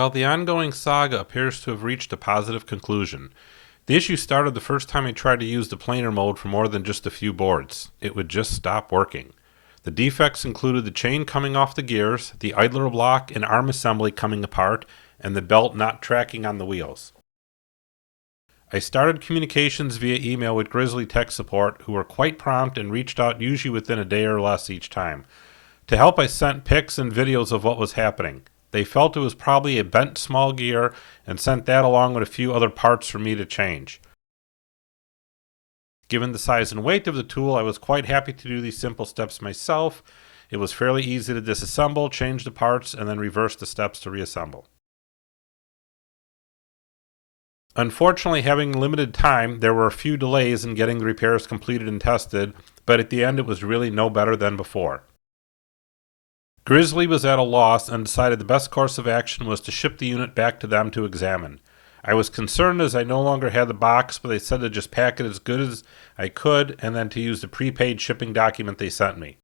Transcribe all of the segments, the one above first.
Well, the ongoing saga appears to have reached a positive conclusion. The issue started the first time I tried to use the planar mode for more than just a few boards. It would just stop working. The defects included the chain coming off the gears, the idler block and arm assembly coming apart, and the belt not tracking on the wheels. I started communications via email with Grizzly tech support, who were quite prompt and reached out usually within a day or less each time. To help, I sent pics and videos of what was happening. They felt it was probably a bent small gear and sent that along with a few other parts for me to change. Given the size and weight of the tool, I was quite happy to do these simple steps myself. It was fairly easy to disassemble, change the parts, and then reverse the steps to reassemble. Unfortunately, having limited time, there were a few delays in getting the repairs completed and tested, but at the end it was really no better than before. Grizzly was at a loss and decided the best course of action was to ship the unit back to them to examine. I was concerned as I no longer had the box, but they said to just pack it as good as I could and then to use the prepaid shipping document they sent me.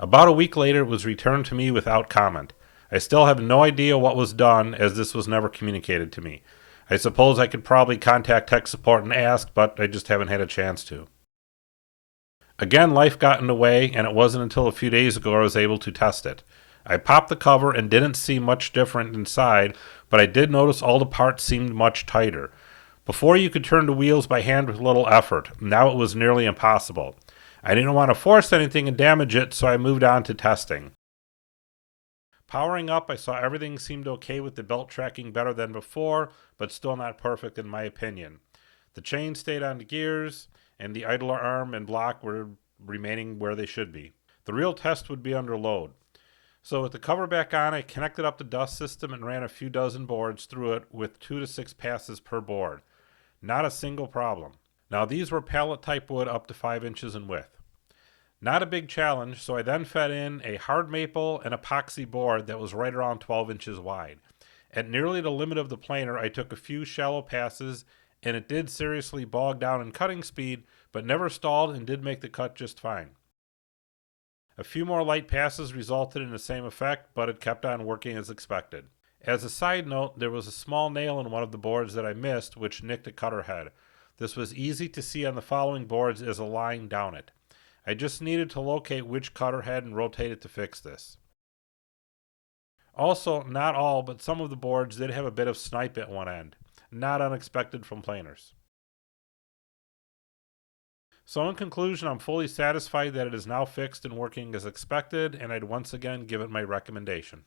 About a week later, it was returned to me without comment. I still have no idea what was done, as this was never communicated to me. I suppose I could probably contact tech support and ask, but I just haven't had a chance to. Again, life got in the way, and it wasn't until a few days ago I was able to test it. I popped the cover and didn't see much different inside, but I did notice all the parts seemed much tighter. Before, you could turn the wheels by hand with little effort. Now it was nearly impossible. I didn't want to force anything and damage it, so I moved on to testing. Powering up, I saw everything seemed okay with the belt tracking better than before, but still not perfect in my opinion. The chain stayed on the gears, and the idler arm and block were remaining where they should be. The real test would be under load. So with the cover back on, I connected up the dust system and ran a few dozen boards through it with 2 to 6 passes per board. Not a single problem. Now these were pallet type wood up to 5 inches in width. Not a big challenge, so I then fed in a hard maple and epoxy board that was right around 12 inches wide. At nearly the limit of the planer, I took a few shallow passes, and it did seriously bog down in cutting speed, but never stalled and did make the cut just fine. A few more light passes resulted in the same effect, but it kept on working as expected. As a side note, there was a small nail in one of the boards that I missed, which nicked a cutter head. This was easy to see on the following boards as a line down it. I just needed to locate which cutter head and rotate it to fix this. Also, not all, but some of the boards did have a bit of snipe at one end. Not unexpected from planers. So in conclusion, I'm fully satisfied that it is now fixed and working as expected, and I'd once again give it my recommendation.